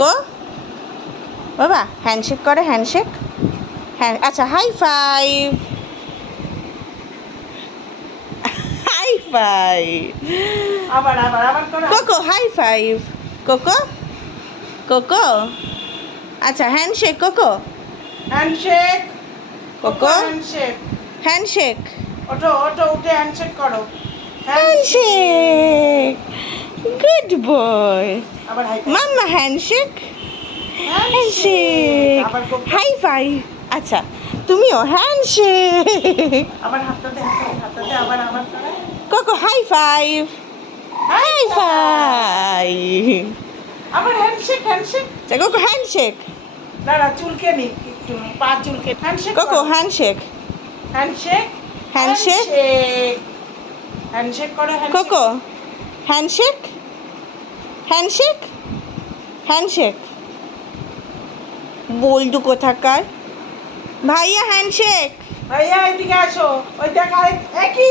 ও বাবা হ্যান্ডশেক করে হ্যান্ডশেক হ্যাঁ আচ্ছা হাই ফাইভ হাই ফাইভ আবার আবার আবার করো Coco high five Coco Coco আচ্ছা handshake Coco handshake Coco handshake handshake ওঠো ওঠো উঠে হ্যান্ডশেক করো হ্যান্ডশেক গুড বয় আবার হাই ফাইভ মাম্মা হ্যান্ডশেক হ্যান্ডশেক হ্যান্ডশেক আবার কোকো হাই ফাইভ আচ্ছা তুমিও হ্যান্ডশেক আবার হাতটাতে হাতটাতে আবার আবার করো Coco high five high five আবার হ্যান্ডশেক হ্যান্ডশেক কোকো হ্যান্ডশেক দাঁড়া চুলকে নি একটু পা চুলকে handshake Coco handshake handshake handshake handshake করো কোকো হ্যান্ডশেক হ্যান্ডশেক হ্যান্ডশেক বল্টু কোথাকার ভাইয়া হ্যান্ডশেক ভাইয়া এদিকে আসো ওই দেখা একই